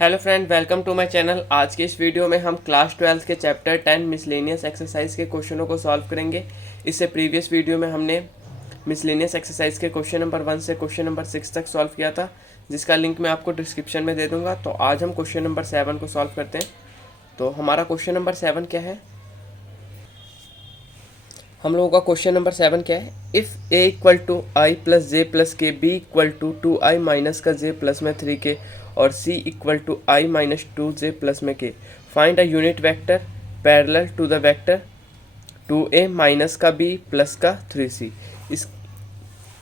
Hello friend, welcome to my channel. आज के इस वीडियो में हम क्लास 12 के चैप्टर 10 मिसलेनियस एक्सरसाइज के क्वेश्चनों को सॉल्व करेंगे। इससे प्रीवियस वीडियो में हमने मिसलेनियस एक्सरसाइज के क्वेश्चन नंबर 1 से क्वेश्चन नंबर 6 तक सॉल्व किया था, जिसका लिंक मैं आपको डिस्क्रिप्शन में दे दूंगा। तो आज हम क्वेश्चन नंबर 7 को सॉल्व करते हैं। तो हमारा क्वेश्चन नंबर 7 क्या है? हम लोगों का क्वेश्चन नंबर 7 क्या है? If A equal to I plus J plus K, B equal to 2i minus का जे प्लस में 3k और C equal to I minus 2j plus में k, find a unit vector parallel to the vector 2a minus का b plus का 3c। इस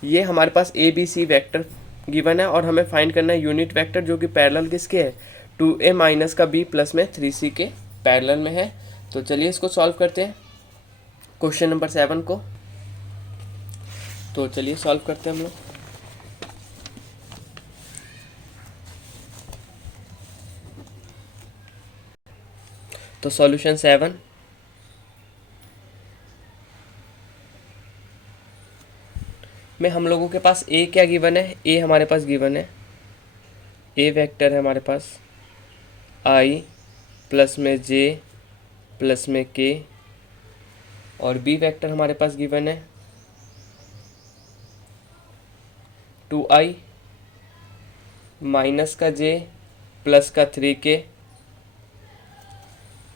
ये हमारे पास A B C vector given है और हमें फाइंड करना है यूनिट वेक्टर जो कि पैरेलल किसके है? 2a माइनस का b प्लस में 3c के पैरेलल में है। तो चलिए इसको सॉल्व करते हैं, क्वेश्चन नंबर 7 को। तो चलिए सॉल्व करते हैं हम लोग। तो सॉल्यूशन 7 में हम लोगों के पास ए क्या गिवन है? ए हमारे पास गिवन है, ए वेक्टर है हमारे पास आई प्लस में जे प्लस में के, और बी वेक्टर हमारे पास गिवन है 2i माइनस का जे प्लस का 3k।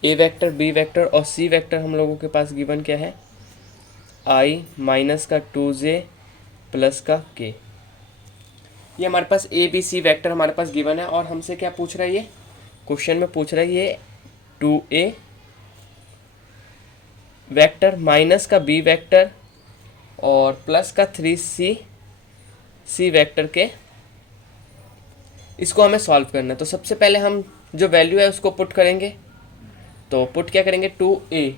ए वेक्टर, बी वेक्टर और सी वेक्टर हम लोगों के पास गिवन क्या है? i माइनस का 2j प्लस का k। ये हमारे पास ए बी सी वेक्टर हमारे पास गिवन है और हमसे क्या पूछ रहा है? ये क्वेश्चन में पूछ रहा है ये 2a वेक्टर माइनस का बी वेक्टर और प्लस का 3c सी वेक्टर के, इसको हमें सॉल्व करना है। तो सबसे पहले हम जो वैल्यू है उसको पुट करेंगे। तो पुट क्या करेंगे? 2a,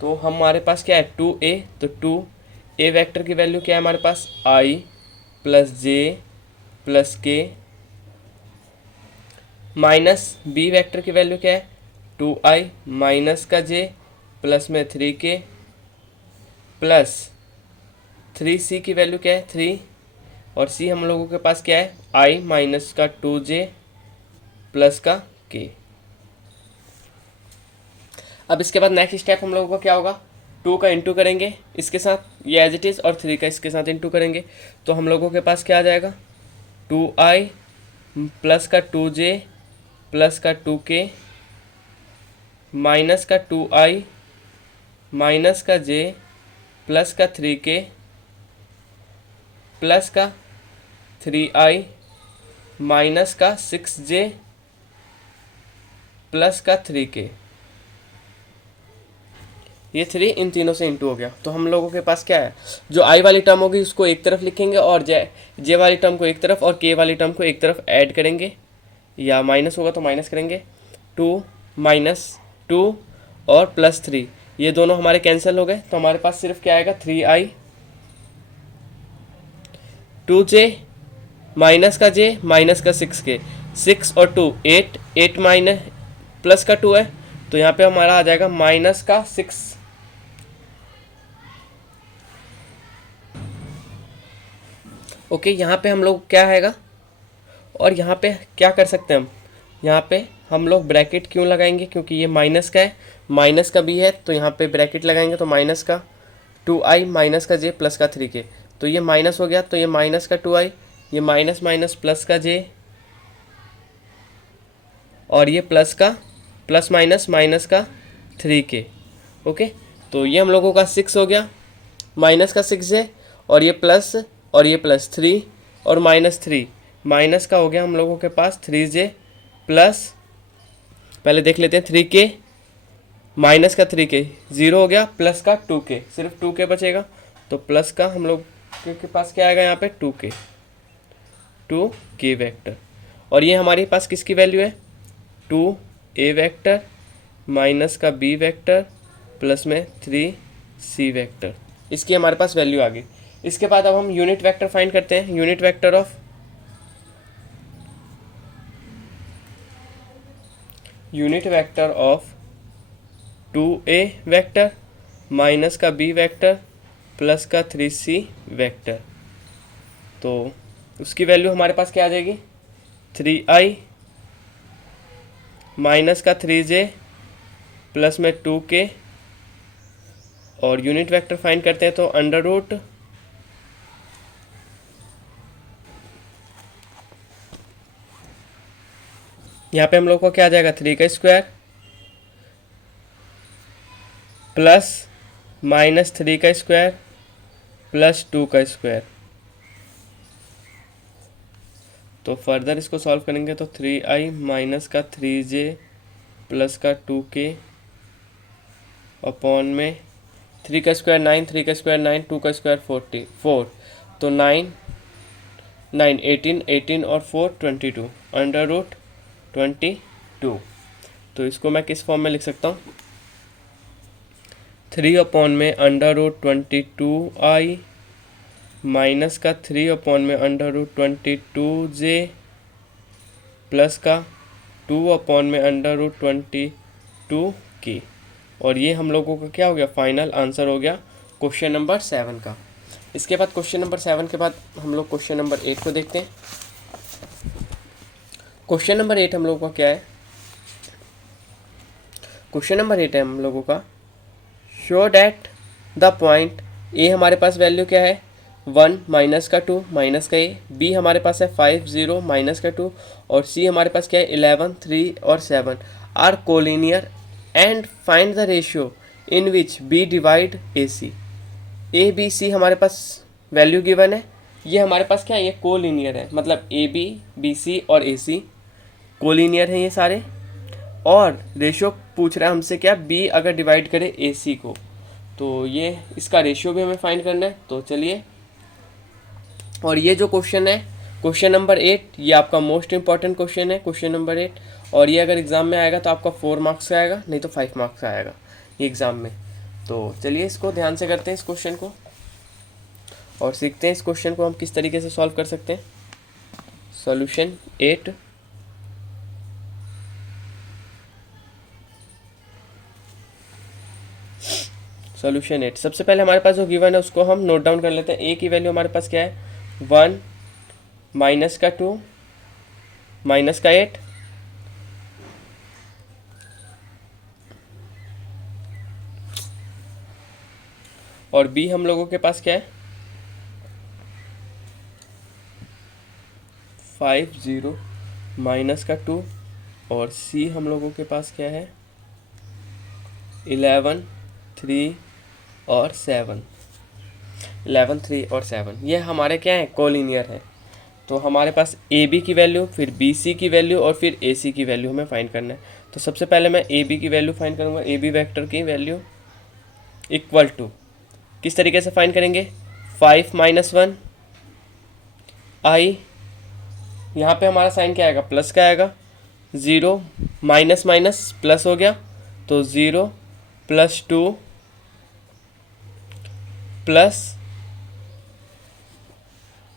तो हमारे पास क्या है? 2a, तो 2a वेक्टर की वैल्यू क्या है हमारे पास? i प्लस जे प्लस के, माइनस बी वेक्टर की वैल्यू क्या है? 2i माइनस का जे प्लस में 3k प्लस 3c की वैल्यू क्या है? 3, और सी हम लोगों के पास क्या है? i माइनस का 2j प्लस का k। अब इसके बाद नेक्स्ट स्टेप हम लोगों का क्या होगा? 2 का इंटू करेंगे इसके साथ, ये एज इट इज़, और 3 का इसके साथ इंटू करेंगे। तो हम लोगों के पास क्या आ जाएगा? 2i प्लस का 2j प्लस का 2k माइनस का 2i माइनस का j प्लस का 3k प्लस का 3i माइनस का 6j प्लस का 3k। ये 3 इन तीनों से इंटू हो गया। तो हम लोगों के पास क्या है? जो i वाली टर्म होगी उसको एक तरफ लिखेंगे और जे वाली टर्म को एक तरफ और k वाली टर्म को एक तरफ ऐड करेंगे, या माइनस होगा तो माइनस करेंगे। 2 माइनस 2 और प्लस 3, ये दोनों हमारे कैंसिल हो गए। तो हमारे पास सिर्फ क्या आएगा? 3i 2j माइनस का j माइनस का 6k, 6 और 2 8, 8 माइनस प्लस का 2 है, तो यहाँ पे हमारा आ जाएगा माइनस का 6। ओके, यहाँ पे हम लोग क्या आएगा, और यहाँ पे क्या कर सकते हैं हम? यहाँ पे हम लोग ब्रैकेट क्यों लगाएंगे? क्योंकि ये माइनस का है, माइनस का भी है, तो यहाँ पे ब्रैकेट लगाएंगे। तो माइनस का 2i माइनस का j प्लस का 3k, तो ये माइनस हो गया, तो ये माइनस का 2i, ये माइनस माइनस प्लस का j, और ये प्लस का प्लस माइनस माइनस का 3k। ओके, तो ये हम लोगों का 6 हो गया, माइनस का 6j, और ये प्लस 3 और माइनस 3, माइनस का हो गया हम लोगों के पास 3j प्लस, पहले देख लेते हैं 3k माइनस का 3k 0 हो गया, प्लस का 2k, सिर्फ 2k बचेगा। तो प्लस का हम लोग के पास क्या आएगा यहाँ पे? 2k vector. और ये हमारे पास किसकी वैल्यू है? 2a वेक्टर माइनस का b वेक्टर प्लस में 3c वेक्टर, इसकी हमारे पास वैल्यू आ गई। इसके बाद अब हम यूनिट वेक्टर फाइंड करते हैं। Unit vector of 2a vector minus का b वेक्टर प्लस का 3c वेक्टर, तो उसकी वैल्यू हमारे पास क्या आ जाएगी? 3i माइनस का 3j प्लस में 2k, और यूनिट वेक्टर फाइंड करते हैं तो अंडर रूट यहाँ पे हम लोग को क्या आ जाएगा 3 का स्क्वायर प्लस माइनस 3 का स्क्वायर प्लस 2 का स्क्वायर। तो फर्दर इसको सॉल्व करेंगे तो 3i माइनस का 3j प्लस का 2k अपॉन में 3 का स्क्वायर 9, 3 का स्क्वायर 9, 2 का स्क्वायर 44, तो 9 9 18, 18 और 4 22, अंडर रूट 22। तो इसको मैं किस फॉर्म में लिख सकता हूँ, 3 अपॉन में अंडर रूट 22i माइनस का 3 अपॉन में अंडर रूट 22j प्लस का 2 अपॉन में अंडर रूट 22k। और ये हम लोगों का क्या हो गया, फाइनल आंसर हो गया क्वेश्चन नंबर 7 का। इसके बाद क्वेश्चन नंबर 7 के बाद हम लोग क्वेश्चन नंबर 8 को देखते हैं। क्वेश्चन नंबर 8 हम लोगों का क्या है, क्वेश्चन नंबर 8 है हम लोगों का, show that the point A हमारे पास वैल्यू क्या है 1 माइनस का 2 माइनस का ए, बी हमारे पास है 5 0 माइनस का 2, और सी हमारे पास क्या है 11 3 और 7 are collinear and find the ratio in which B divide A C. A B C हमारे पास वैल्यू गिवन है, ये हमारे पास क्या है, ये कोलिनियर है, मतलब ए बी बी सी और ए सी कोलिनियर हैं ये सारे, और रेशियो पूछ रहा है हमसे क्या, बी अगर डिवाइड करे ए सी को, तो ये इसका रेशियो भी हमें फाइंड करना है। तो चलिए, और ये जो क्वेश्चन है क्वेश्चन नंबर 8, ये आपका मोस्ट इंपॉर्टेंट क्वेश्चन है क्वेश्चन नंबर 8, और ये अगर एग्ज़ाम में आएगा तो आपका 4 मार्क्स का आएगा, नहीं तो 5 मार्क्स का आएगा ये एग्ज़ाम में। तो चलिए इसको ध्यान से करते हैं इस क्वेश्चन को, और सीखते हैं इस क्वेश्चन को हम किस तरीके से सॉल्व कर सकते हैं। Solution 8, solution 8। सबसे पहले हमारे पास जो गिवन है उसको हम नोट डाउन कर लेते हैं। ए की वैल्यू हमारे पास क्या है 1 माइनस का 2 माइनस का 8, और बी हम लोगों के पास क्या है 5 0 माइनस का 2, और सी हम लोगों के पास क्या है 11 3 और 7, 11 3 और 7, ये हमारे क्या है कोलिनियर है। तो हमारे पास ए बी की वैल्यू, फिर बी सी की वैल्यू, और फिर ए सी की वैल्यू हमें फाइंड करना है। तो सबसे पहले मैं ए बी की वैल्यू फाइंड करूँगा। ए बी वैक्टर की वैल्यू इक्वल टू किस तरीके से फाइंड करेंगे, 5 माइनस 1 आई, यहाँ पे हमारा साइन क्या आएगा प्लस का आएगा, 0 माइनस माइनस प्लस हो गया, तो 0 प्लस 2 प्लस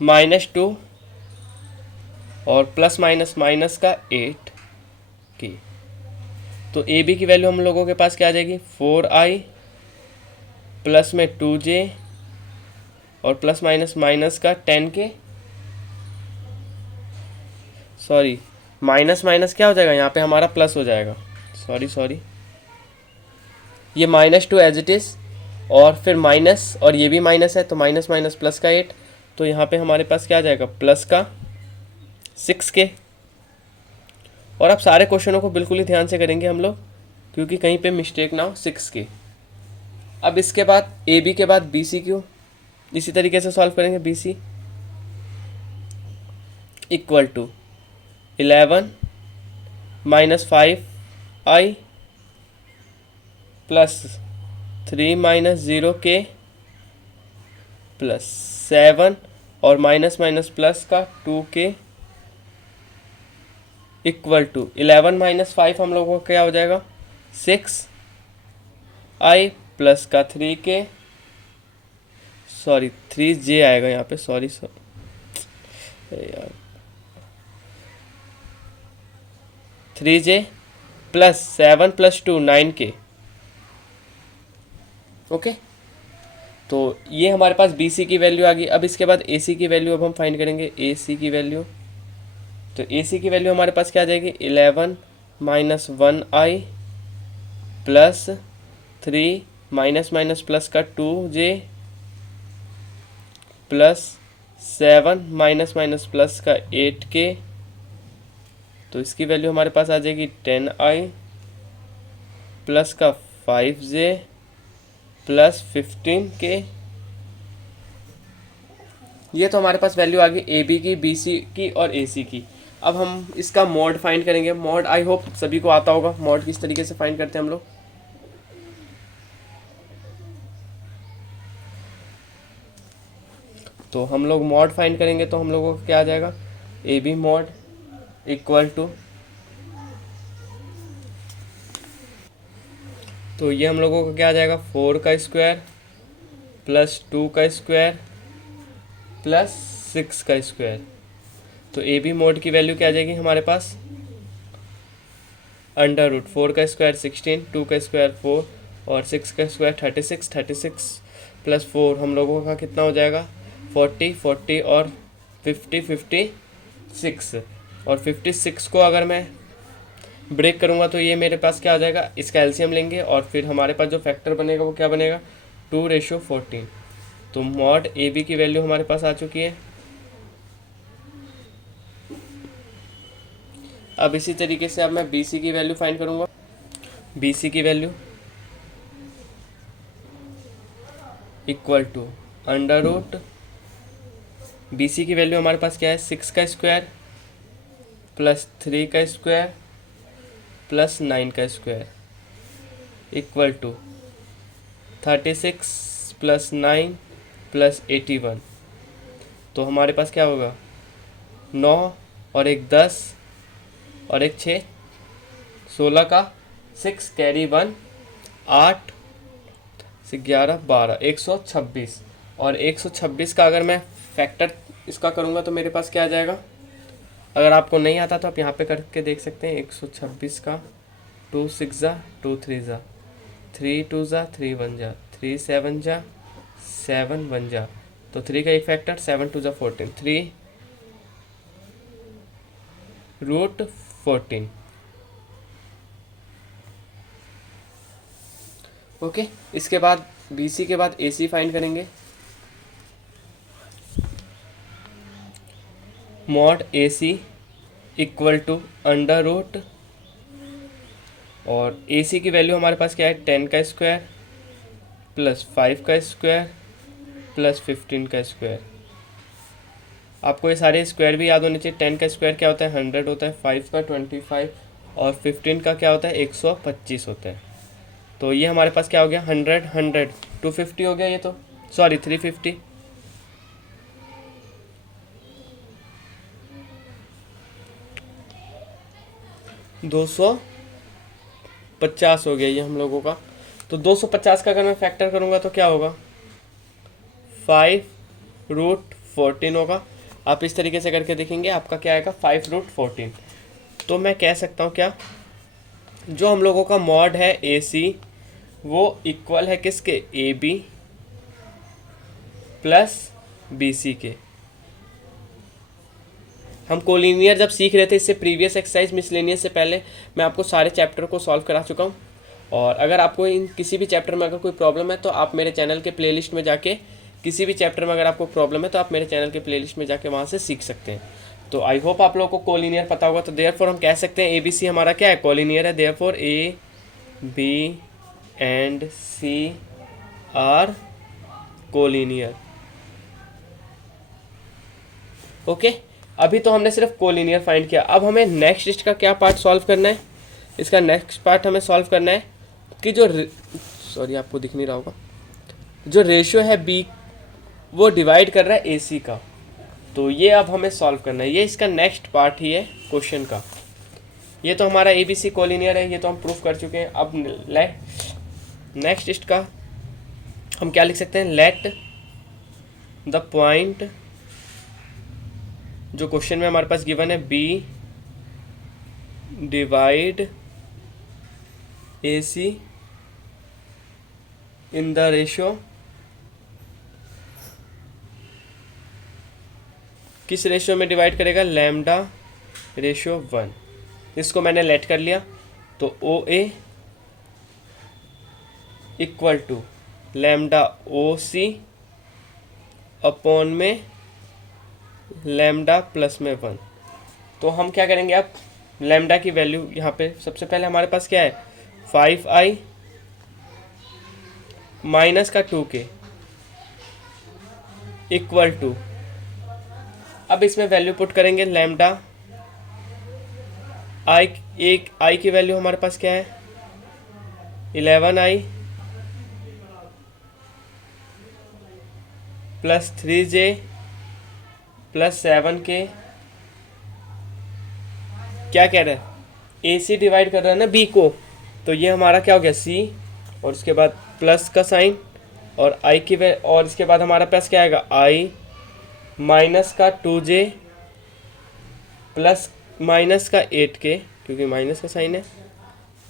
माइनस 2 और प्लस माइनस माइनस का 8 की। तो ए बी की वैल्यू हम लोगों के पास क्या आ जाएगी 4i प्लस में 2j और प्लस माइनस माइनस का 10k, सॉरी माइनस माइनस क्या हो जाएगा यहाँ पे हमारा प्लस हो जाएगा, सॉरी ये -2 एज इट इज़, और फिर माइनस, और ये भी माइनस है तो माइनस माइनस प्लस का 8, तो यहाँ पे हमारे पास क्या आ जाएगा प्लस का 6k। और अब सारे क्वेश्चनों को बिल्कुल ही ध्यान से करेंगे हम लोग, क्योंकि कहीं पे मिस्टेक ना हो, 6k। अब इसके बाद ए बी के बाद बी सी क्यू इसी तरीके से सॉल्व करेंगे। B C equal to 11 minus 5i plus 3 minus 0k plus 7 और माइनस माइनस प्लस का 2k इक्वल टू 11 माइनस 5 हम लोगों को क्या हो जाएगा 6i प्लस का 3k, सॉरी 3j आएगा यहाँ पे, सॉरी यार 3j plus 7 plus 2 9k। Okay, तो ये हमारे पास बी सी की वैल्यू आ गई। अब इसके बाद ए सी की वैल्यू अब हम फाइंड करेंगे। ए सी की वैल्यू, तो ए सी की वैल्यू हमारे पास क्या आ जाएगी 11 minus 1i plus 3 minus minus plus का 2j plus 7 minus minus plus का 8k, तो इसकी वैल्यू हमारे पास आ जाएगी 10i प्लस का 5j प्लस 15k। ये तो हमारे पास वैल्यू आ गई ए बी की, बी सी की और ए सी की। अब हम इसका मॉड फाइंड करेंगे। मॉड आई होप सभी को आता होगा। मॉड किस तरीके से फाइंड करते हैं हम लोग। तो हम लोग मॉड फाइंड करेंगे तो हम लोगों को क्या आ जाएगा, A B mod equal to, तो ये हम लोगों को क्या आ जाएगा 4 का स्क्वायर प्लस 2 का स्क्वायर प्लस 6 का स्क्वायर। तो ए बी मोड की वैल्यू क्या आ जाएगी हमारे पास, अंडर रूट 4 का स्क्वायर 16, 2 का स्क्वायर 4 और 6 का स्क्वायर 36, 36 प्लस 4 हम लोगों का कितना हो जाएगा 40, 40 और 50, 56। और 56 को अगर मैं ब्रेक करूँगा तो ये मेरे पास क्या आ जाएगा, इसका एलसीएम लेंगे और फिर हमारे पास जो फैक्टर बनेगा वो क्या बनेगा 2:14। तो मॉड ए बी की वैल्यू हमारे पास आ चुकी है। अब इसी तरीके से अब मैं बी सी की वैल्यू फाइंड करूँगा। बी सी की value equal to under root, B C की वैल्यू हमारे पास क्या है 6 का स्क्वायर प्लस 3 का स्क्वायर प्लस 9 का square equal to 36 plus 9 plus 81। तो हमारे पास क्या होगा 9 और एक 10 और एक 6, 16 का 6 कैरी 1 8 से 11 12 126। और 126 का अगर मैं फैक्टर इसका करूँगा तो मेरे पास क्या आ जाएगा, अगर आपको नहीं आता तो आप यहाँ पे करके देख सकते हैं। 126 का 2 6 जा 2 3 जा 3 2 जा 3 1 जा 3 7 जा 7 1 जा, तो 3 का एक फैक्टर 7 2 जा 14, 3 रूट 14। ओके, इसके बाद बी सी के बाद ए सी फाइंड करेंगे। Mod A C equal to under root, और ए सी की वैल्यू हमारे पास क्या है 10 का स्क्वायर प्लस 5 का स्क्वायर प्लस 15 का स्क्वायर। आपको ये सारे स्क्वायर भी याद होने चाहिए। 10 का स्क्वायर क्या होता है 100 होता है, 5 का 25 और 15 का क्या होता है 125 होता है। तो ये हमारे पास क्या हो गया 100 100 250 हो गया, ये तो सॉरी 350। दो सौ 50 हो गया ये हम लोगों का। तो 250 का अगर मैं फैक्टर करूँगा तो क्या होगा 5 रूट 14 होगा। आप इस तरीके से करके देखेंगे आपका क्या आएगा 5 रूट 14। तो मैं कह सकता हूँ क्या, जो हम लोगों का मॉड है ए सी वो इक्वल है किसके, A B plus B C के। हम कोलिनियर जब सीख रहे थे इससे प्रीवियस एक्सरसाइज मिसलेनियस से पहले मैं आपको सारे चैप्टर को सॉल्व करा चुका हूँ। और अगर आपको इन किसी भी चैप्टर में अगर कोई प्रॉब्लम है तो आप मेरे चैनल के प्लेलिस्ट में जाके, किसी भी चैप्टर में अगर आपको प्रॉब्लम है तो आप मेरे चैनल के प्लेलिस्ट में जाके वहाँ से सीख सकते हैं। तो आई होप आप लोगों को कोलिनियर पता होगा। तो देयरफॉर हम कह सकते हैं ए बी सी हमारा क्या है कोलिनियर है। Therefore A B and C are collinear. Okay, अभी तो हमने सिर्फ कोलिनियर फाइंड किया। अब हमें नेक्स्ट इसका क्या पार्ट सॉल्व करना है, इसका नेक्स्ट पार्ट हमें सॉल्व करना है कि जो सॉरी आपको दिख नहीं रहा होगा, जो रेशियो है बी वो डिवाइड कर रहा है ए सी का। तो ये अब हमें सॉल्व करना है, ये इसका नेक्स्ट पार्ट ही है क्वेश्चन का। ये तो हमारा ए बी सी कोलिनियर है, ये तो हम प्रूफ कर चुके हैं। अब नेक्स्ट इसका हम क्या लिख सकते हैं, लेट द पॉइंट जो क्वेश्चन में हमारे पास गिवन है B divide A C in the ratio, किस रेशियो में डिवाइड करेगा, लैम्डा रेशियो 1। इसको मैंने लेट कर लिया, तो O A equal to lambda O C upon में लैम्डा प्लस में 1। तो हम क्या करेंगे, अब लैम्डा की वैल्यू यहाँ पे सबसे पहले हमारे पास क्या है, 5i माइनस का 2k इक्वल टू, अब इसमें वैल्यू पुट करेंगे लैम्डा आई, एक आई की वैल्यू हमारे पास क्या है 11i plus 3j plus 7k, क्या कह रहा है ए सी डिवाइड कर रहा है ना बी को, तो ये हमारा क्या हो गया सी, और उसके बाद प्लस का साइन और आई की और इसके बाद हमारा पास क्या आएगा आई माइनस का 2j प्लस माइनस का 8k, क्योंकि माइनस का साइन है,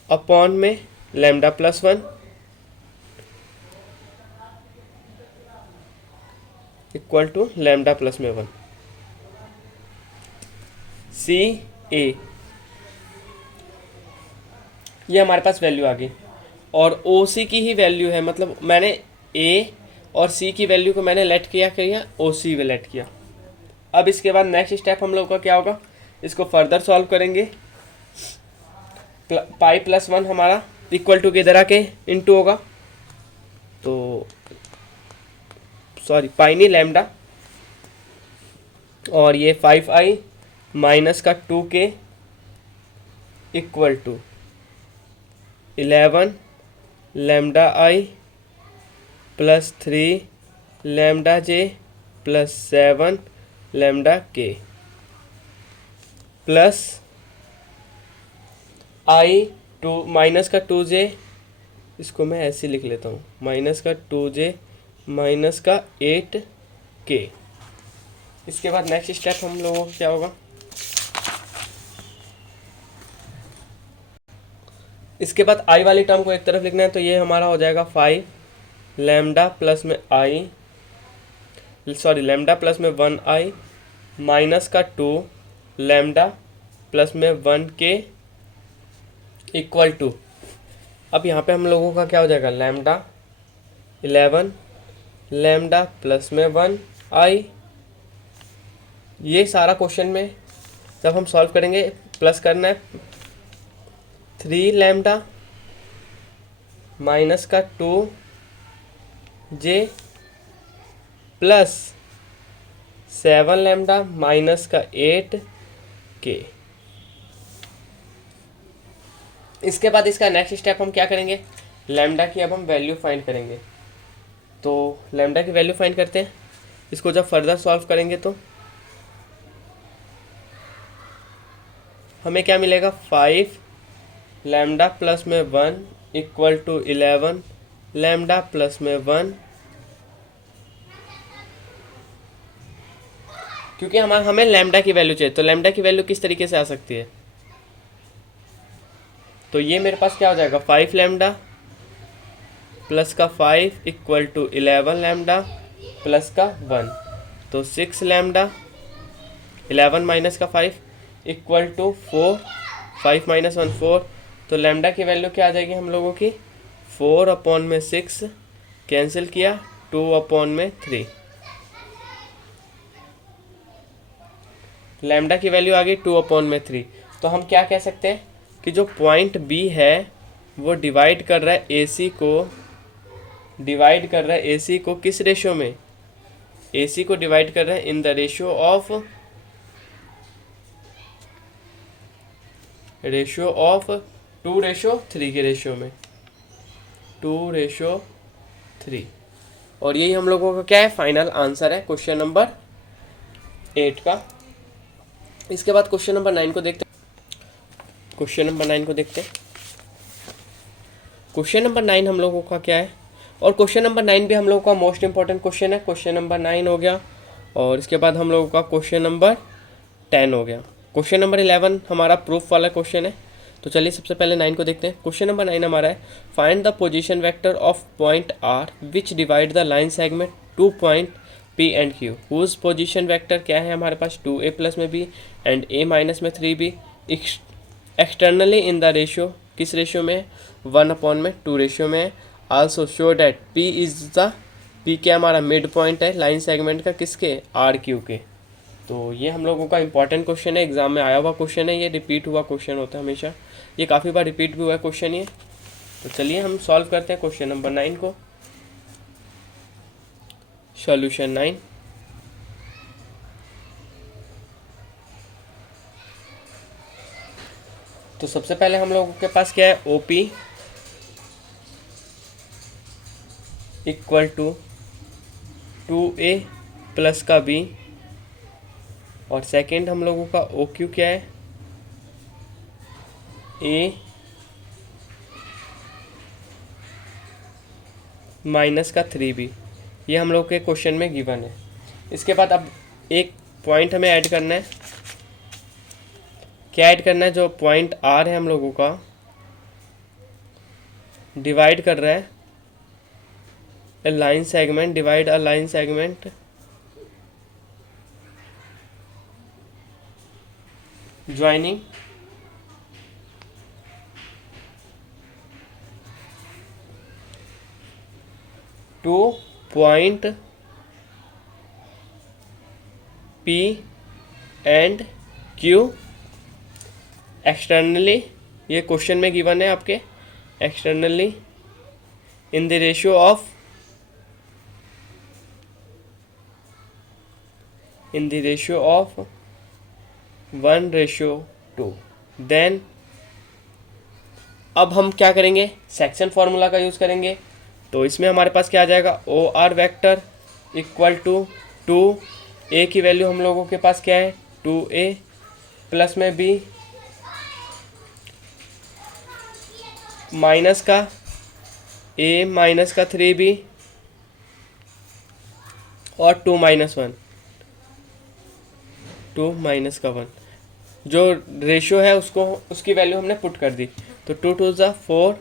अपॉन में lambda plus 1 equal to lambda plus में 1। सी ए, ये हमारे पास वैल्यू आ गई, और ओ सी की ही वैल्यू है, मतलब मैंने ए और सी की वैल्यू को मैंने लेट किया ओ सी में लेट किया। अब इसके बाद नेक्स्ट स्टेप हम लोग का क्या होगा, इसको फर्दर सॉल्व करेंगे। पाई प्लस 1 हमारा इक्वल टू किधर आके इनटू होगा, तो सॉरी पाई नहीं लैम्डा, और ये 5i माइनस का 2k equal to 11 lambda I plus 3 lambda J plus 7 lambda K plus I two minus का 2j, इसको मैं ऐसे लिख लेता हूँ, माइनस का 2j माइनस का 8k। इसके बाद नेक्स्ट स्टेप हम लोगों का क्या होगा, इसके बाद आई वाली टर्म को एक तरफ लिखना है, तो ये हमारा हो जाएगा 5 लैम्डा प्लस में आई, सॉरी लैम्डा प्लस में 1i माइनस का 2 लैम्डा प्लस में 1k इक्वल टू, अब यहाँ पे हम लोगों का क्या हो जाएगा लैम्डा 11 लैम्डा प्लस में 1i। ये सारा क्वेश्चन में जब हम सॉल्व करेंगे प्लस करना है 3 लैम्डा माइनस का 2j प्लस 7 लैम्डा माइनस का 8k। इसके बाद इसका नेक्स्ट स्टेप हम क्या करेंगे, लैम्डा की अब हम वैल्यू फाइंड करेंगे। तो लैम्डा की वैल्यू फाइंड करते हैं, इसको जब फर्दर सॉल्व करेंगे तो हमें क्या मिलेगा 5 लैम्डा प्लस में 1 इक्वल टू 11 लैम्डा प्लस में 1, क्योंकि हमें लैम्डा की वैल्यू चाहिए, तो लैम्डा की वैल्यू किस तरीके से आ सकती है, तो ये मेरे पास क्या हो जाएगा 5 लैम्डा प्लस का 5 इक्वल टू 11 लैम्डा प्लस का 1, तो 6 लैम्डा 11 माइनस का 5 इक्वल टू 4, 5 माइनस 1 4, तो लैम्डा की वैल्यू क्या आ जाएगी हम लोगों की 4 अपॉन में 6 कैंसिल किया 2 अपॉन में 3, लैम्डा की वैल्यू आ गई 2 अपॉन में 3। तो हम क्या कह सकते हैं कि जो पॉइंट बी है वो डिवाइड कर रहा है AC को किस रेशियो में, AC को डिवाइड कर रहा है इन द रेशियो ऑफ 2:3 के रेशियो में, 2:3, और यही हम लोगों का क्या है फाइनल आंसर है क्वेश्चन नंबर 8 का। इसके बाद क्वेश्चन नंबर 9 को देखते हैं। क्वेश्चन नंबर 9 हम लोगों का क्या है, और क्वेश्चन नंबर 9 भी हम लोगों का मोस्ट इंपॉर्टेंट क्वेश्चन है। क्वेश्चन नंबर 9 हो गया, और इसके बाद हम लोगों का क्वेश्चन नंबर 10 हो गया। क्वेश्चन नंबर 11 हमारा प्रूफ वाला क्वेश्चन है, तो चलिए सबसे पहले 9 को देखते हैं। क्वेश्चन नंबर 9 हमारा है find the position vector of point R which divide the line segment 2 point P and Q whose position vector क्या है हमारे पास 2a प्लस में b एंड a माइनस में 3b externally in the ratio, किस ratio में, 1/2 ratio में। Also show that P is the, P क्या हमारा मिड पॉइंट है लाइन सेगमेंट का, किसके, आर क्यू के। तो ये हम लोगों का इंपॉर्टेंट क्वेश्चन है, एग्जाम में आया हुआ क्वेश्चन है, ये रिपीट हुआ क्वेश्चन होता है हमेशा, ये काफ़ी बार रिपीट भी हुआ है क्वेश्चन ये। तो चलिए हम सॉल्व करते हैं क्वेश्चन नंबर 9 को। सॉल्यूशन 9। तो सबसे पहले हम लोगों के पास क्या है, O P equal to 2a plus का b, और सेकंड हम लोगों का ओ क्यू क्या है, a माइनस का 3b। ये हम लोग के क्वेश्चन में गिवन है। इसके बाद अब एक पॉइंट हमें ऐड करना है। क्या ऐड करना है, जो पॉइंट आर है हम लोगों का डिवाइड कर रहा है a line segment, divide a line segment joining two point P and Q externally, ये क्वेश्चन में गिवन है आपके, externally in the ratio of, in the ratio of 1:2। Then अब हम क्या करेंगे, सेक्शन फॉर्मूला का यूज़ करेंगे। तो इसमें हमारे पास क्या आ जाएगा, O R vector equal to 2a की वैल्यू हम लोगों के पास क्या है, 2a प्लस में b माइनस का a माइनस का 3b और 2 माइनस 1, 2 माइनस का 1, जो रेशियो है उसको, उसकी वैल्यू हमने पुट कर दी। तो 2 2 ज़ा 4,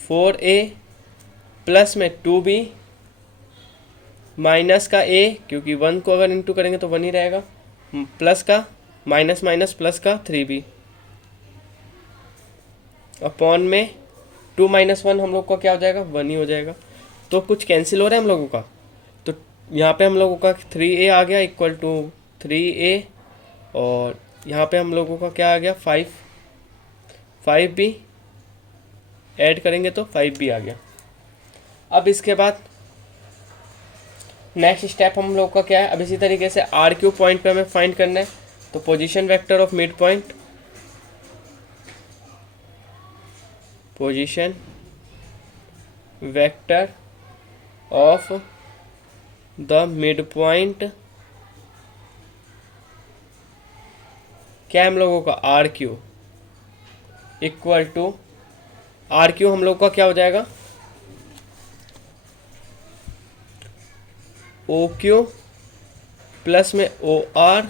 4a प्लस में 2b माइनस का a, क्योंकि 1 को अगर इंटू करेंगे तो 1 ही रहेगा, प्लस का माइनस माइनस प्लस का 3b अपॉन में 2 माइनस 1 हम लोग का क्या हो जाएगा, 1 ही हो जाएगा। तो कुछ कैंसिल हो रहा है हम लोगों का, तो यहाँ पे हम लोगों का 3a आ गया इक्वल टू 3a, और यहाँ पे हम लोगों का क्या आ गया, 5b ऐड करेंगे तो 5b आ गया। अब इसके बाद नेक्स्ट स्टेप हम लोग का क्या है, अब इसी तरीके से आर क्यू पॉइंट पे हमें फाइंड करना है। तो position vector of mid point, position vector of the mid point क्या है हम लोगों का, R Q equal to, R Q हम लोग का क्या हो जाएगा, ओ क्यू प्लस में O R,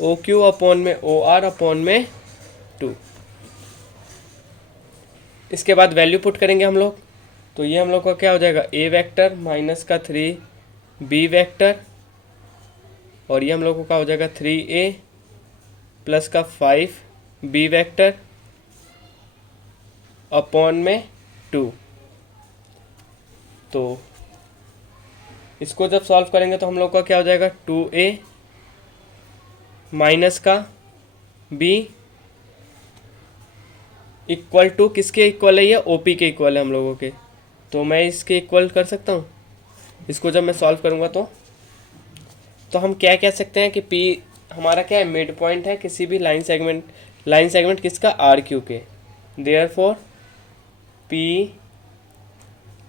O Q upon में ओ आर अपॉन में 2। इसके बाद वैल्यू पुट करेंगे हम लोग। तो ये हम लोग का क्या हो जाएगा, ए वेक्टर माइनस का 3b वेक्टर, और ये हम लोग को क्या हो जाएगा, 3a प्लस का 5b वेक्टर अपॉन में 2। तो इसको जब सॉल्व करेंगे तो हम लोग का क्या हो जाएगा, 2a माइनस का b इक्वल टू, किसके इक्वल है, ये ओपी के इक्वल है हम लोगों के। तो मैं इसके इक्वल कर सकता हूँ, इसको जब मैं सॉल्व करूँगा तो हम क्या कह सकते हैं कि P हमारा क्या है, मिड पॉइंट है किसी भी लाइन सेगमेंट, लाइन सेगमेंट किसका, आर क्यू के। Therefore P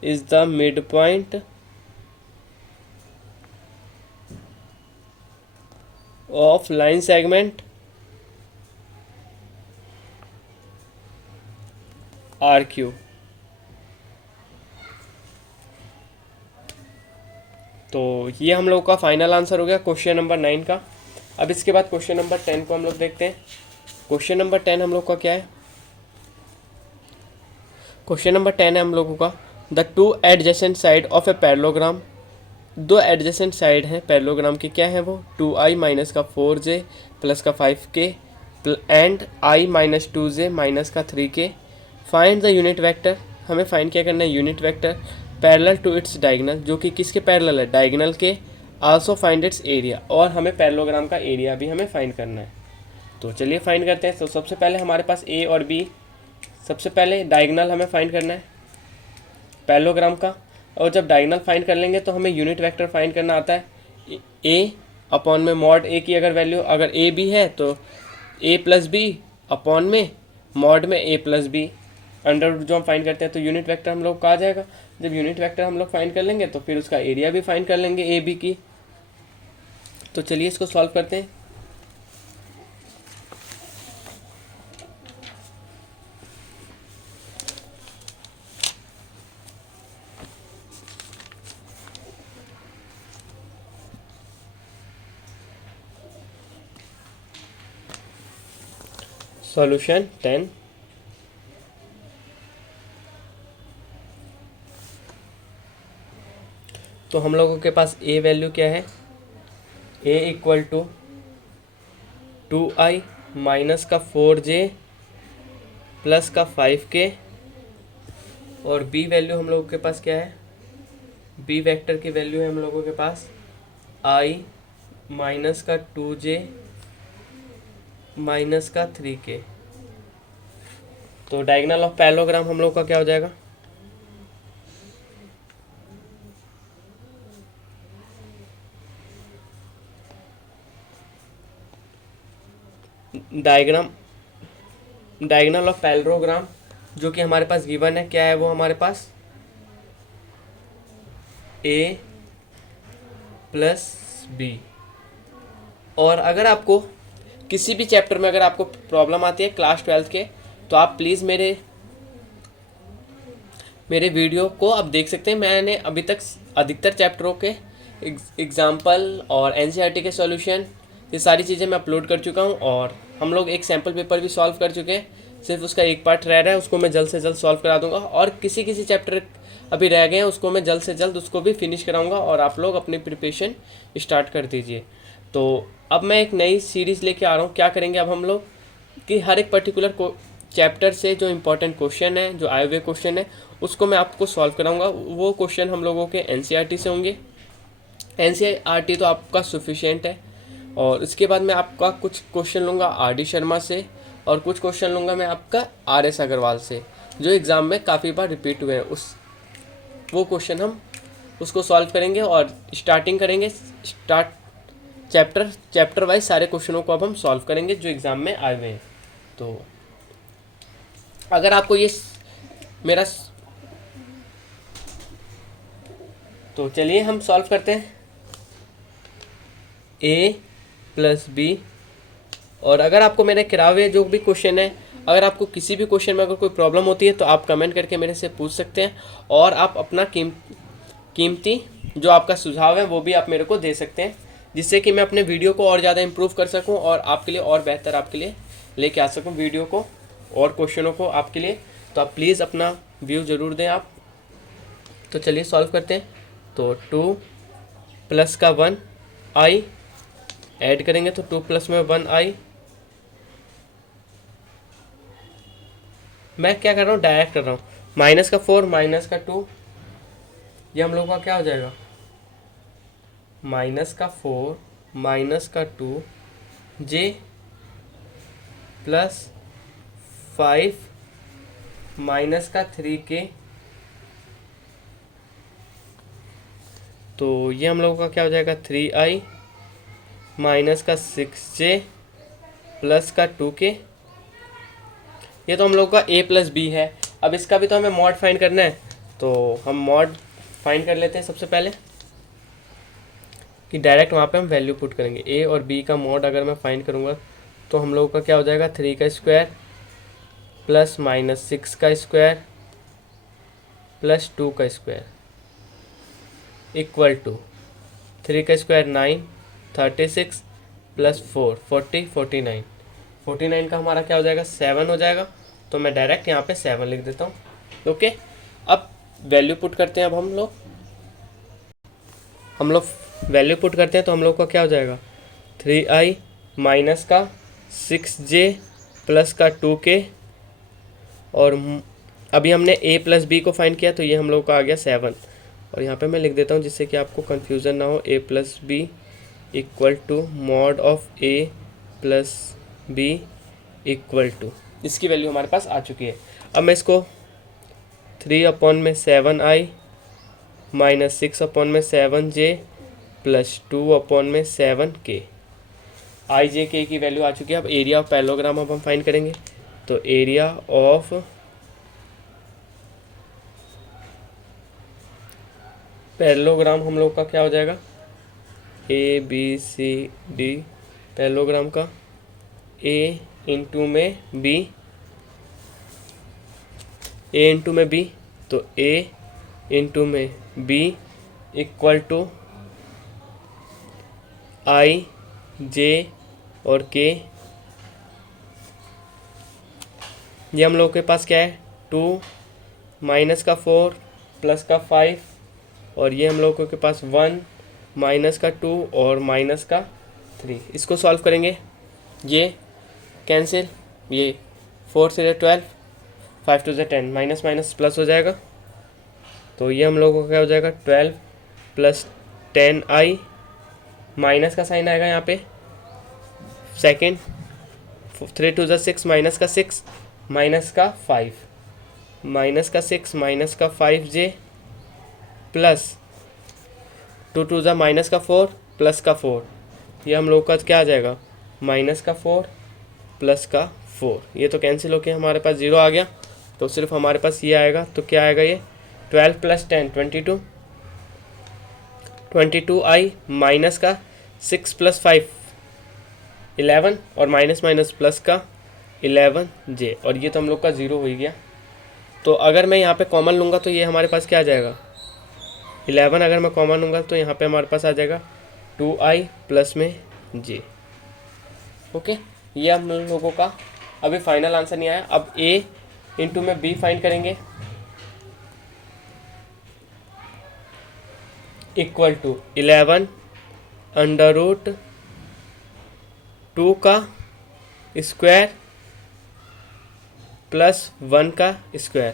is the mid point of line segment R Q. तो ये हम लोग का फाइनल आंसर हो गया क्वेश्चन नंबर 9 का। अब इसके बाद क्वेश्चन नंबर 10 को हम लोग देखते हैं। क्वेश्चन नंबर 10 हम लोग का क्या है, क्वेश्चन नंबर 10 है हम लोगों का, the two adjacent side of a parallelogram दो एडजेसेंट साइड हैं पैरेललोग्राम के, क्या है वो, 2i माइनस का 4j प्लस का 5k and i minus 2j minus का 3k। Find the unit vector, हमें फाइंड क्या करना है, unit vector parallel to its diagonal, जो कि किसके पैरेलल है, डायगोनल के। आल्सो फाइंड इट्स एरिया, और हमें पैरेललोग्राम का एरिया भी हमें फाइंड करना है। तो चलिए फाइंड करते हैं। तो सबसे पहले हमारे पास ए और बी, सबसे पहले डायगोनल हमें फाइंड करना है पैरेललोग्राम का, और जब डायगोनल फाइंड कर लेंगे तो हमें यूनिट वेक्टर फाइंड करना आता है। ए अपॉन में मॉड ए की अगर वैल्यू, अगर ए बी है तो ए प्लस बी अपॉन में मॉड में ए प्लस बी अंडर रूट जो हम फाइंड करते हैं, तो यूनिट वेक्टर हम लोग का आ जाएगा। जब यूनिट वेक्टर हम लोग फाइंड कर लेंगे तो फिर उसका एरिया भी फाइंड कर लेंगे ए बी की। तो चलिए इसको सॉल्व करते हैं। सॉल्यूशन 10। तो हम लोगों के पास ए वैल्यू क्या है, ए इक्वल टू 2i माइनस का 4j प्लस का 5k, और बी वैल्यू हम लोगों के पास क्या है, बी वेक्टर की वैल्यू है हम लोगों के पास i माइनस का 2j माइनस का 3k। तो डायगोनल ऑफ पैरेललोग्राम हम लोग का क्या हो जाएगा, डायगोनल ऑफ पैरेललोग्राम जो कि हमारे पास गिवन है, क्या है वो हमारे पास a प्लस बी। और अगर आपको किसी भी चैप्टर में अगर आपको प्रॉब्लम आती है क्लास 12 के, तो आप प्लीज़ मेरे वीडियो को आप देख सकते हैं। मैंने अभी तक अधिकतर चैप्टरों के एग्जाम्पल और एनसीईआरटी के सॉल्यूशन, ये सारी चीज़ें मैं अपलोड कर चुका हूँ, और हम लोग एक सैम्पल पेपर भी सॉल्व कर चुके हैं। सिर्फ उसका एक पार्ट रह रहा है, उसको मैं जल्द से जल्द सॉल्व करा दूंगा, और किसी चैप्टर अभी रह गए हैं उसको मैं जल्द से जल्द उसको भी फिनिश कराऊंगा, और आप लोग अपनी प्रिपरेशन स्टार्ट कर दीजिए। तो अब मैं एक नई सीरीज़ लेके आ रहा हूँ। क्या करेंगे अब हम लोग कि हर एक पर्टिकुलर चैप्टर से जो इम्पोर्टेंट क्वेश्चन है, जो आए हुए क्वेश्चन है, उसको मैं आपको सॉल्व कराऊंगा। वो क्वेश्चन हम लोगों के एनसीईआरटी से होंगे। एनसीईआरटी तो आपका सफिशिएंट है, और इसके बाद मैं आपका कुछ क्वेश्चन लूँगा आर.डी. शर्मा से, और कुछ क्वेश्चन लूँगा मैं आपका आर.एस. अग्रवाल से, जो एग्ज़ाम में काफ़ी बार रिपीट हुए हैं। वो क्वेश्चन हम उसको सॉल्व करेंगे, और स्टार्टिंग करेंगे चैप्टर वाइज सारे क्वेश्चनों को अब हम सॉल्व करेंगे जो एग्ज़ाम में आए हुए हैं। तो अगर आपको ये मेरा, तो चलिए हम सॉल्व करते हैं a प्लस बी। और अगर आपको मेरे करावे जो भी क्वेश्चन है, अगर आपको किसी भी क्वेश्चन में अगर कोई प्रॉब्लम होती है तो आप कमेंट करके मेरे से पूछ सकते हैं, और आप अपना कीमती जो आपका सुझाव है वो भी आप मेरे को दे सकते हैं, जिससे कि मैं अपने वीडियो को और ज़्यादा इम्प्रूव कर सकूं, और आपके लिए और बेहतर आपके लिए लेके आ सकूं वीडियो को और क्वेश्चनों को आपके लिए। तो आप प्लीज़ अपना व्यू ज़रूर दें आप। तो चलिए सॉल्व करते हैं। तो 2 प्लस का 1i ऐड करेंगे, तो 2 प्लस में 1i। मैं क्या कर रहा हूँ, डायरेक्ट कर रहा हूँ। माइनस का 4 माइनस का 2, ये हम लोग का क्या हो जाएगा, माइनस का 4 माइनस का 2 j प्लस 5 माइनस का 3k। तो ये हम लोगों का क्या हो जाएगा, 3i माइनस का 6j प्लस का 2k। ये तो हम लोग का a प्लस बी है। अब इसका भी तो हमें मॉड फाइंड करना है, तो हम मॉड फाइंड कर लेते हैं सबसे पहले, कि डायरेक्ट वहाँ पे हम वैल्यू पुट करेंगे। a और b का मॉड अगर मैं फाइंड करूँगा तो हम लोगों का क्या हो जाएगा, 3 का स्क्वायर प्लस माइनस 6 का स्क्वायर प्लस 2 का स्क्वायर इक्वल टू 3 का स्क्वायर 9, 36 प्लस 4 40 49। 49 का हमारा क्या हो जाएगा, 7 हो जाएगा। तो मैं डायरेक्ट यहाँ पे 7 लिख देता हूँ। ओके, अब वैल्यू पुट करते हैं अब हम लोग। हम लोग वैल्यू पुट करते हैं तो हम लोग का क्या हो जाएगा 3i माइनस का 6j प्लस का 2k, और अभी हमने a प्लस बी को फाइंड किया तो ये हम लोग का आ गया 7। और यहाँ पे मैं लिख देता हूँ जिससे कि आपको कन्फ्यूज़न ना हो, a plus B equal to mod of a plus B equal to, इसकी वैल्यू हमारे पास आ चुकी है। अब मैं इसको 3/7i minus 6/7j plus 2/7k, आई जे के की वैल्यू आ चुकी है। अब एरिया ऑफ पैरेललोग्राम अब हम फाइंड करेंगे, तो एरिया ऑफ पैरेललोग्राम हम लोग का क्या हो जाएगा, A B C D, parallelogram का ए इंटू में बी, ए इंटू में बी, तो ए इंटू में B equal to I J और के। ये हम लोग के पास क्या है 2 माइनस का 4 प्लस का 5, और ये हम लोगों के पास 1 माइनस का 2 और माइनस का 3। इसको सॉल्व करेंगे, ये कैंसिल, ये 4 से 12, 5 to 10, माइनस माइनस प्लस हो जाएगा, तो ये हम लोगों का क्या हो जाएगा 12 प्लस 10i, माइनस का साइन आएगा यहाँ पे सेकेंड, 3 to 6 माइनस का 6 माइनस का 5, माइनस का 6 माइनस का 5j प्लस 2 to माइनस का 4 प्लस का 4, ये हम लोग का क्या आ जाएगा माइनस का 4 प्लस का 4, ये तो कैंसिल होके हमारे पास 0 आ गया, तो सिर्फ हमारे पास ये आएगा, तो क्या आएगा ये 12 प्लस 10 22, 22i माइनस का 6 प्लस 5 11, और माइनस माइनस प्लस का 11j, और ये तो हम लोग का 0 हो ही गया। तो अगर मैं यहाँ पे कॉमन लूँगा तो ये हमारे पास क्या आ जाएगा 11, अगर मैं कॉमन लूँगा तो यहाँ पे हमारे पास आ जाएगा 2i प्लस में j। ओके, ये हम लोगों का अभी फाइनल आंसर नहीं आया। अब a इंटू में b फाइंड करेंगे, इक्वल टू 11 अंडर रूट 2 का स्क्वायर प्लस 1 का स्क्वायर,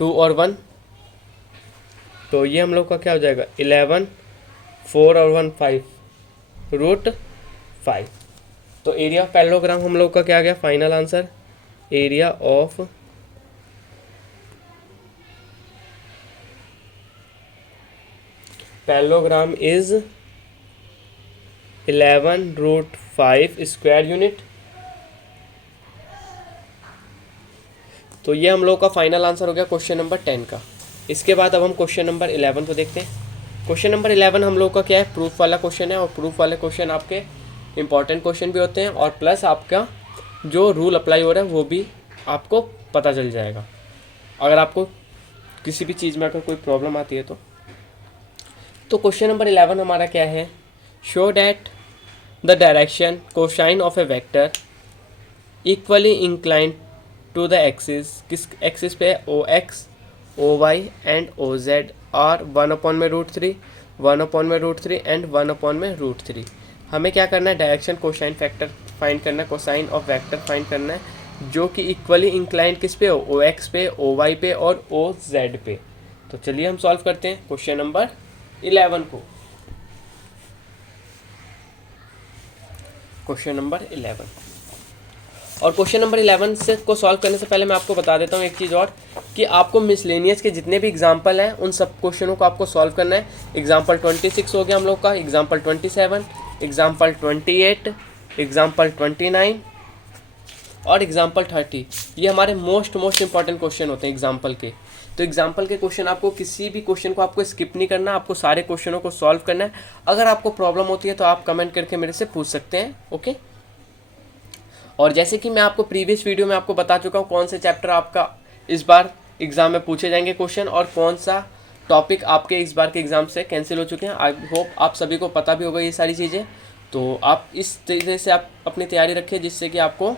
2 और 1, तो ये हम लोग का क्या हो जाएगा 11, 4 और 1 5 रूट 5। तो एरिया ऑफ पैरेललोग्राम हम लोग का क्या आ गया final answer, area of parallelogram is 11 root 5 square unit. तो ये हम लोग का फाइनल आंसर हो गया क्वेश्चन नंबर 10 का। इसके बाद अब हम क्वेश्चन नंबर 11 को देखते हैं। क्वेश्चन नंबर 11 हम लोग का क्या है, प्रूफ वाला क्वेश्चन है, और प्रूफ वाले क्वेश्चन आपके इंपॉर्टेंट क्वेश्चन भी होते हैं, और प्लस आपका जो रूल अप्लाई हो रहा है वो भी आपको पता चल जाएगा अगर आपको किसी भी चीज़ में अगर कोई प्रॉब्लम आती है तो क्वेश्चन नंबर 11 हमारा क्या है, show that the direction cosine of a vector equally inclined to the axis, किस एक्सिस पे O X O Y and O Z are 1/√3, 1/√3 and 1/√3। हमें क्या करना है, डायरेक्शन कोसाइन फैक्टर फाइंड करना है, कोसाइन ऑफ वेक्टर फाइंड करना है जो कि इक्वली इंक्लाइंड किस पे हो, ओ एक्स पे, ओ वाई पे और ओ जेड पे। तो चलिए हम सॉल्व करते हैं क्वेश्चन नंबर 11 को। क्वेश्चन नंबर 11, और क्वेश्चन नंबर 11 से को सॉल्व करने से पहले मैं आपको बता देता हूँ एक चीज़ और, कि आपको मिसलेनियस के जितने भी एग्जाम्पल हैं उन सब क्वेश्चनों को आपको सॉल्व करना है। एग्जाम्पल 26 हो गया हम लोग का, एग्जाम्पल 27, एग्जाम्पल 28, एग्जाम्पल 29 और एग्जाम्पल 30। ये हमारे मोस्ट इंपॉर्टेंट क्वेश्चन होते हैं एग्जाम्पल के। तो एग्जाम्पल के क्वेश्चन आपको किसी भी क्वेश्चन को आपको स्किप नहीं करना, आपको सारे क्वेश्चनों को सॉल्व करना है। अगर आपको प्रॉब्लम होती है तो आप कमेंट करके मेरे से पूछ सकते हैं, ओके। और जैसे कि मैं आपको प्रीवियस वीडियो में आपको बता चुका हूँ कौन से चैप्टर आपका इस बार एग्जाम में पूछे जाएंगे क्वेश्चन, और कौन सा टॉपिक आपके इस बार के एग्जाम से कैंसिल हो चुके हैं। आई होप आप सभी को पता भी होगा ये सारी चीज़ें। तो आप इस तरीके से आप अपनी तैयारी रखें जिससे कि आपको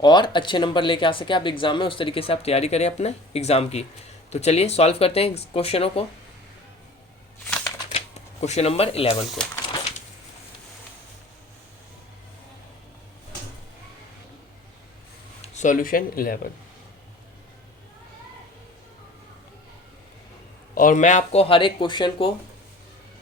और अच्छे नंबर लेके आ सके आप एग्ज़ाम में, उस तरीके से आप तैयारी करें अपने एग्ज़ाम की। तो चलिए सॉल्व करते हैं क्वेश्चनों को। क्वेश्चन नंबर 11 को। सॉल्यूशन 11। और मैं आपको हर एक क्वेश्चन को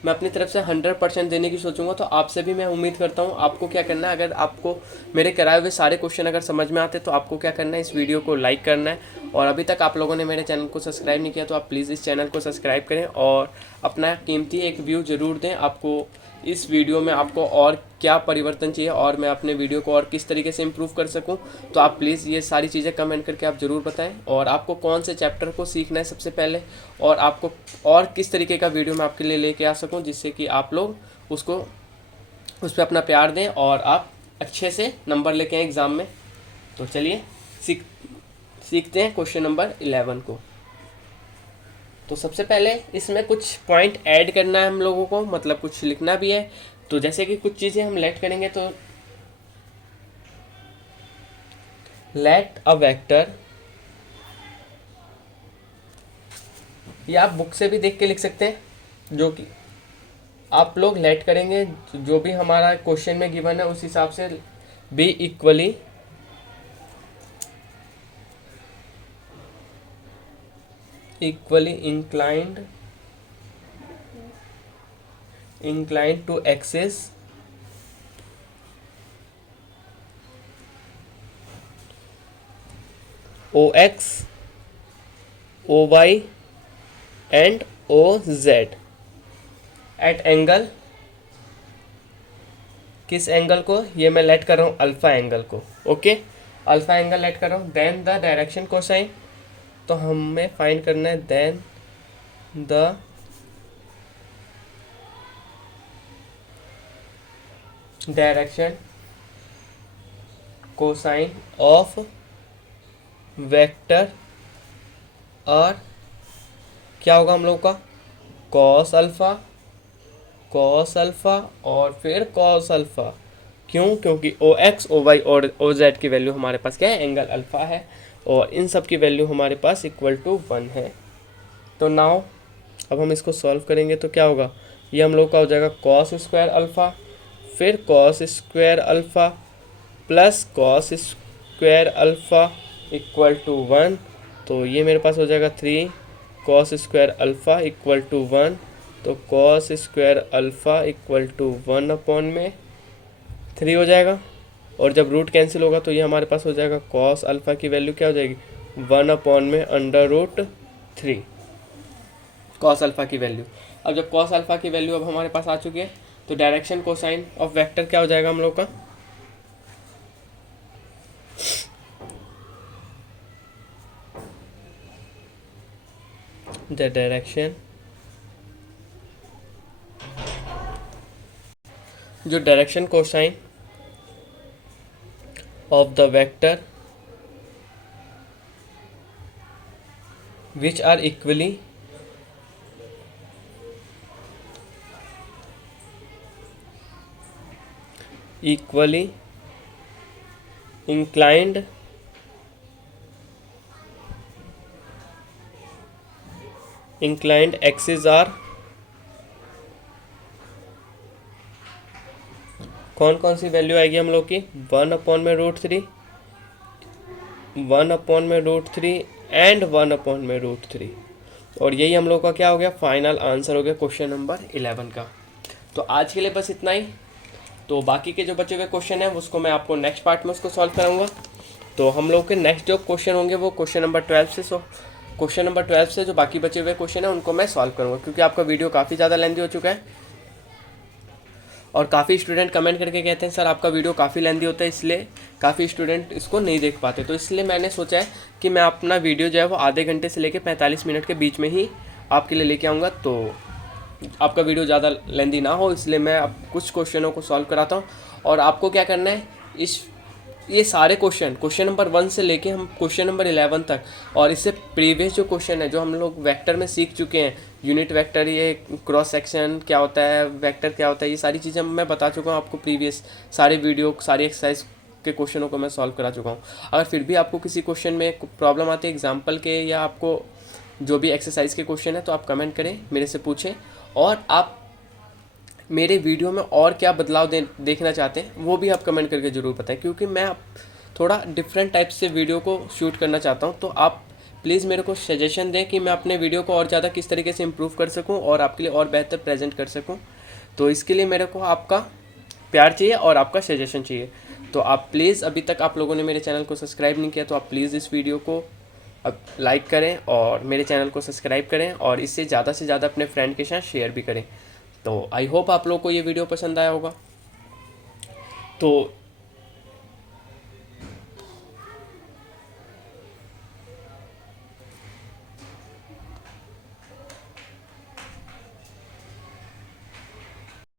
मैं अपनी तरफ से 100% देने की सोचूंगा, तो आपसे भी मैं उम्मीद करता हूँ। आपको क्या करना है, अगर आपको मेरे कराए हुए सारे क्वेश्चन अगर समझ में आते तो आपको क्या करना है, इस वीडियो को लाइक करना है। और अभी तक आप लोगों ने मेरे चैनल को सब्सक्राइब नहीं किया तो आप प्लीज़ इस चैनल को सब्सक्राइब करें और अपना कीमती एक व्यू ज़रूर दें। आपको इस वीडियो में आपको और क्या परिवर्तन चाहिए और मैं अपने वीडियो को और किस तरीके से इम्प्रूव कर सकूं, तो आप प्लीज़ ये सारी चीज़ें कमेंट करके आप ज़रूर बताएं। और आपको कौन से चैप्टर को सीखना है सबसे पहले, और आपको और किस तरीके का वीडियो मैं आपके लिए लेके आ सकूं जिससे कि आप लोग उसको उस पर अपना प्यार दें और आप अच्छे से नंबर लेके आए एग्ज़ाम में। तो चलिए सीखते हैं क्वेश्चन नंबर 11 को। तो सबसे पहले इसमें कुछ पॉइंट ऐड करना है हम लोगों को, मतलब कुछ लिखना भी है। तो जैसे कि कुछ चीज़ें हम लेट करेंगे, तो लेट अ वेक्टर, ये आप बुक से भी देख के लिख सकते हैं, जो कि आप लोग लेट करेंगे जो भी हमारा क्वेश्चन में गिवन है उस हिसाब से। B equally inclined to axis OX, OY and OZ at angle, किस एंगल को, ये मैं लेट कर रहा हूँ अल्फा एंगल को। ओके, अल्फा एंगल लेट कर रहा हूँ। देन द डायरेक्शन कोसाइन, तो हमें फाइंड करना है then the direction cosine of vector, और क्या होगा हम लोग का कॉस अल्फ़ा और फिर कॉस अल्फ़ा। क्यों? क्योंकि ओ एक्स, ओ वाई और ओ जेड की वैल्यू हमारे पास क्या है, एंगल अल्फ़ा है, और इन सब की वैल्यू हमारे पास इक्वल टू 1 है। तो नाउ अब हम इसको सॉल्व करेंगे तो क्या होगा, ये हम लोग का हो जाएगा कॉस स्क्वायर अल्फ़ा, फिर cos square alpha plus cos square alpha equal to 1। तो ये मेरे पास हो जाएगा 3 cos square alpha equal to 1। तो cos square alpha equal to 1/3 हो जाएगा। और जब रूट कैंसिल होगा तो ये हमारे पास हो जाएगा कॉस अल्फ़ा की वैल्यू क्या हो जाएगी, 1/√3 कॉस अल्फ़ा की वैल्यू। अब जब कॉस अल्फ़ा की वैल्यू अब हमारे पास आ चुकी है, तो डायरेक्शन कोसाइन ऑफ वेक्टर क्या हो जाएगा हम लोग का, द डायरेक्शन, जो direction cosine of the vector which are equally inclined axes are, कौन कौन सी वैल्यू आएगी हम लोग की, 1/√3, 1/√3 एंड 1/√3। और यही हम लोग का क्या हो गया, फाइनल आंसर हो गया क्वेश्चन नंबर 11 का। तो आज के लिए बस इतना ही। तो बाकी के जो बचे हुए क्वेश्चन हैं उसको मैं आपको नेक्स्ट पार्ट में उसको सॉल्व कराऊंगा। तो हम लोग के नेक्स्ट जो क्वेश्चन होंगे वो क्वेश्चन नंबर 12 से जो बाकी बचे हुए क्वेश्चन हैं उनको मैं सॉल्व करूँगा, क्योंकि आपका वीडियो काफ़ी ज़्यादा लेंथी हो चुका है और काफ़ी स्टूडेंट कमेंट करके कहते हैं सर आपका वीडियो काफ़ी लेंथी होता है, इसलिए काफ़ी स्टूडेंट इसको नहीं देख पाते। तो इसलिए मैंने सोचा है कि मैं अपना वीडियो जो है वो आधे घंटे से लेकर 45 मिनट के बीच में ही आपके लिए लेके आऊँगा, तो आपका वीडियो ज़्यादा लेंथी ना हो, इसलिए मैं अब कुछ क्वेश्चनों को सॉल्व कराता हूँ। और आपको क्या करना है, ये सारे क्वेश्चन नंबर 1 से लेके हम क्वेश्चन नंबर 11 तक, और इससे प्रीवियस जो क्वेश्चन है जो हम लोग वेक्टर में सीख चुके हैं, यूनिट वेक्टर, ये क्रॉस सेक्शन क्या होता है, वेक्टर क्या होता है, ये सारी चीज़ें मैं बता चुका हूँ आपको। प्रीवियस सारे वीडियो, सारी एक्सरसाइज के क्वेश्चनों को मैं सॉल्व करा चुका हूँ। अगर फिर भी आपको किसी क्वेश्चन में प्रॉब्लम आती है एग्जाम्पल के, या आपको जो भी एक्सरसाइज के क्वेश्चन है, तो आप कमेंट करें, मेरे से पूछें। और आप मेरे वीडियो में और क्या बदलाव देखना चाहते हैं वो भी आप कमेंट करके ज़रूर बताएं, क्योंकि मैं थोड़ा डिफरेंट टाइप से वीडियो को शूट करना चाहता हूँ। तो आप प्लीज़ मेरे को सजेशन दें कि मैं अपने वीडियो को और ज़्यादा किस तरीके से इम्प्रूव कर सकूँ और आपके लिए और बेहतर प्रेजेंट कर सकूँ। तो इसके लिए मेरे को आपका प्यार चाहिए और आपका सजेशन चाहिए। तो आप प्लीज़, अभी तक आप लोगों ने मेरे चैनल को सब्सक्राइब नहीं किया तो आप प्लीज़ इस वीडियो को अब लाइक करें और मेरे चैनल को सब्सक्राइब करें और इससे ज़्यादा से ज़्यादा अपने फ्रेंड के साथ शेयर भी करें। तो आई होप आप लोगों को ये वीडियो पसंद आया होगा। तो